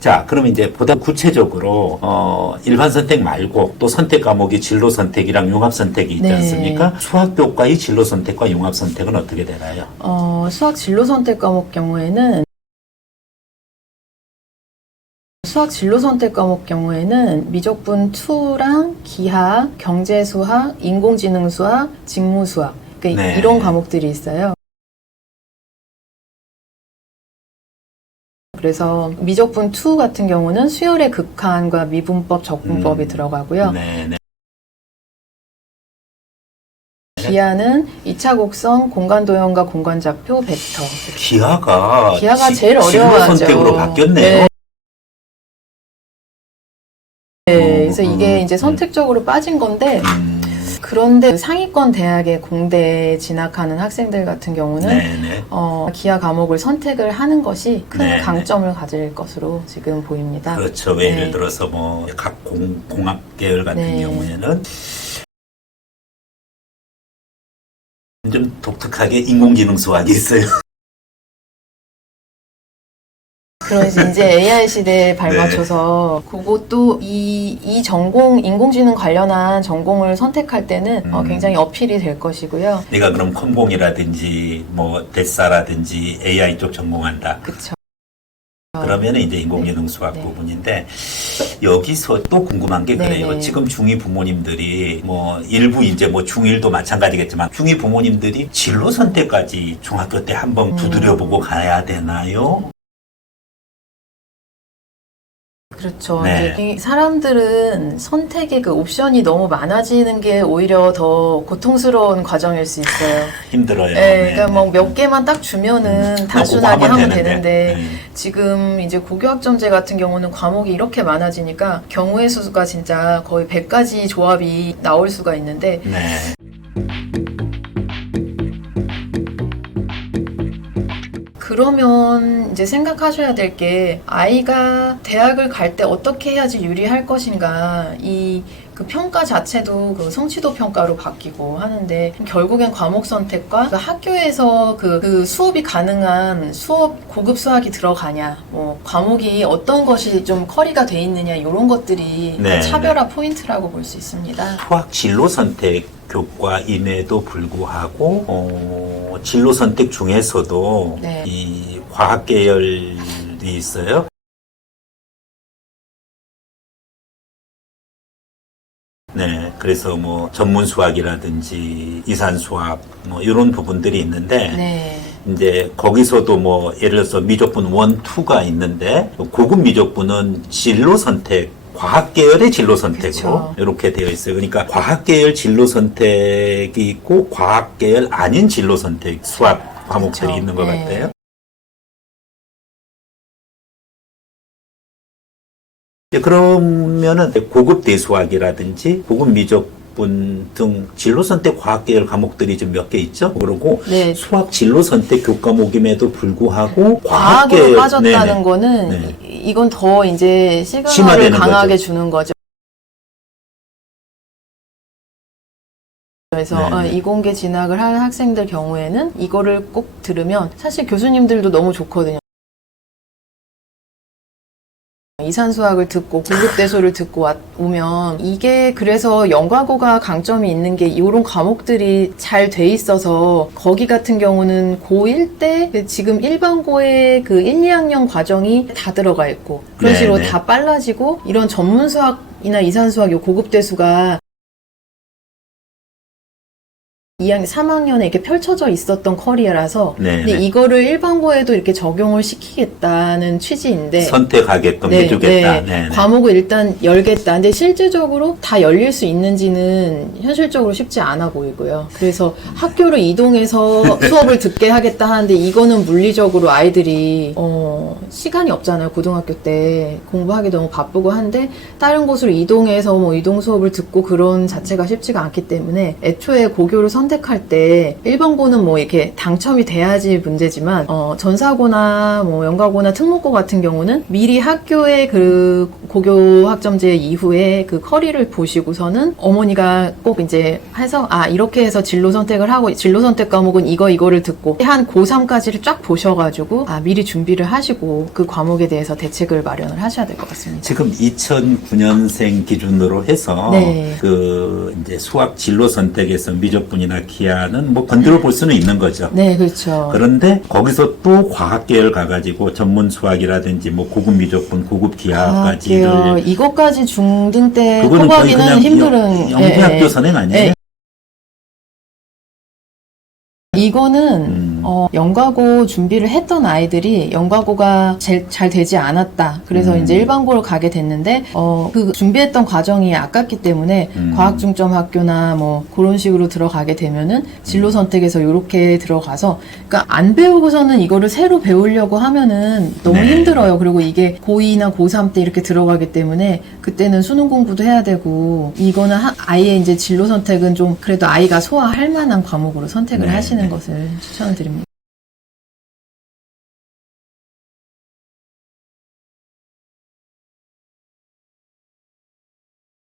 자, 그러면 이제 보다 구체적으로 일반 선택 말고 또 선택 과목이 진로 선택이랑 융합 선택이 있지 네. 않습니까? 수학 교과의 진로 선택과 융합 선택은 어떻게 되나요? 수학 진로 선택 과목 경우에는 미적분 2랑 기하, 경제수학, 인공지능수학, 직무수학 그러니까 네. 이런 과목들이 있어요. 그래서 미적분 2 같은 경우는 수열의 극한과 미분법, 적분법이 들어가고요. 네, 네. 기하는 2차 곡선, 공간 도형과 공간 좌표, 벡터. 기하가 제일 진로 어려워하죠. 선택으로 바뀌었네요. 네, 그래서 이게 이제 선택적으로 빠진 건데, 그런데 상위권 대학의 공대에 진학하는 학생들 같은 경우는 네네. 기하 과목을 선택을 하는 것이 큰 네네. 강점을 가질 것으로 지금 보입니다. 그렇죠. 네. 예를 들어서 뭐 각 공학 계열 같은 네. 경우에는 좀 독특하게 인공지능 수학이 있어요. 그래서 이제 AI 시대에 발맞춰서 그것도 이 전공, 인공지능 관련한 전공을 선택할 때는 굉장히 어필이 될 것이고요. 내가 그럼 컴공이라든지 뭐 데사라든지 AI 쪽 전공한다. 그쵸. 그러면 이제 인공지능 수학 네. 부분인데 여기서 또 궁금한 게 그래요. 네네. 지금 중2 부모님들이 뭐 일부 이제 뭐 중1도 마찬가지겠지만 중2 부모님들이 진로 선택까지 중학교 때 한번 두드려보고 가야 되나요? 그렇죠. 네. 이제 사람들은 선택의 그 옵션이 너무 많아지는 게 오히려 더 고통스러운 과정일 수 있어요. 힘들어요. 네, 그러니까 뭐 몇 개만 딱 주면은 단순하게 그거 하면 되는데. 되는데 지금 이제 고교학점제 같은 경우는 과목이 이렇게 많아지니까 경우의 수가 진짜 거의 100가지 조합이 나올 수가 있는데 네. 그러면 이제 생각하셔야 될 게 아이가 대학을 갈 때 어떻게 해야지 유리할 것인가 그 평가 자체도 그 성취도 평가로 바뀌고 하는데 결국엔 과목 선택과 그 학교에서 그 수업이 가능한 고급 수학이 들어가냐 뭐 과목이 어떤 것이 좀 커리가 돼 있느냐 이런 것들이 네, 차별화 포인트라고 볼 수 있습니다. 수학 진로 선택 교과임에도 불구하고 진로 선택 중에서도 네. 이 과학 계열이 있어요. 네, 그래서 뭐 전문 수학이라든지 이산 수학 뭐 이런 부분들이 있는데 네. 이제 거기서도 뭐 예를 들어서 미적분 1, 2가 있는데 고급 미적분은 진로 선택 과학 계열의 진로 선택으로 그쵸. 이렇게 되어 있어요. 그러니까 과학 계열 진로 선택이 있고 과학 계열 아닌 진로 선택 수학 과목들이 그쵸. 있는 것 네. 같아요. 그러면은 고급 대수학이라든지 고급 미적분 등 진로 선택 과학 계열 과목들이 좀 몇 개 있죠. 그리고 네. 수학 진로 선택 교과목임에도 불구하고 과학 과학으로 계열 빠졌다는 네네. 거는 네. 이건 더 이제 시그널을 심화되는 강하게 거죠. 주는 거죠. 그래서 네. 이공계 진학을 할 학생들 경우에는 이거를 꼭 들으면 사실 교수님들도 너무 좋거든요. 이산수학을 듣고 고급대소를 듣고 오면 이게 그래서 연과고가 강점이 있는 게 이런 과목들이 잘 돼 있어서 거기 같은 경우는 고1 때 지금 일반고의 그 1, 2학년 과정이 다 들어가 있고 그런 네, 식으로 네. 다 빨라지고 이런 전문수학이나 이산수학 요 고급대수가 2학년, 3학년에 이렇게 펼쳐져 있었던 커리어라서 네, 근데 네. 이거를 일반고에도 이렇게 적용을 시키겠다는 취지인데 선택하게끔 해주겠다. 네, 네. 과목을 일단 열겠다. 근데 실질적으로 다 열릴 수 있는지는 현실적으로 쉽지 않아 보이고요. 그래서 학교를 이동해서 수업을 듣게 하겠다 하는데 이거는 물리적으로 아이들이 시간이 없잖아요. 고등학교 때 공부하기 너무 바쁘고 한데 다른 곳으로 이동해서 뭐 이동 수업을 듣고 그런 자체가 쉽지가 않기 때문에 애초에 고교를 선택할 선택할 때 일반고는 뭐 이렇게 당첨이 돼야지 문제지만 전사고나 뭐 연가고나 특목고 같은 경우는 미리 학교의 그 고교 학점제 이후에 그 커리를 보시고서는 어머니가 꼭 이제 해서 이렇게 해서 진로 선택을 하고 진로 선택 과목은 이거를 듣고 한 고3까지를 쫙 보셔가지고 미리 준비를 하시고 그 과목에 대해서 대책을 마련을 하셔야 될 것 같습니다. 지금 2009년생 기준으로 해서 네. 그 이제 수학 진로 선택에서 미적분이나 기하는 뭐 건드려 볼 수는 있는 거죠. 네, 그렇죠. 그런데 거기서 또 과학계열 가가지고 전문 수학이라든지 뭐 고급 미적분, 고급 기하까지를 이것까지 중등 때 그거는 거의 뽑아기는 그냥 힘든 영재학교 선행 아니에요? 네. 이거는 연가고 준비를 했던 아이들이 연가고가 잘 되지 않았다. 그래서 이제 일반고를 가게 됐는데 그 준비했던 과정이 아깝기 때문에 과학 중점 학교나 뭐 그런 식으로 들어가게 되면은 진로 선택에서 이렇게 들어가서 그러니까 안 배우고서는 이거를 새로 배우려고 하면은 너무 네. 힘들어요. 그리고 이게 고2나 고3 때 이렇게 들어가기 때문에 그때는 수능 공부도 해야 되고 이거는 아예 이제 진로 선택은 좀 그래도 아이가 소화할 만한 과목으로 선택을 네. 하시는 것을 추천드립니다.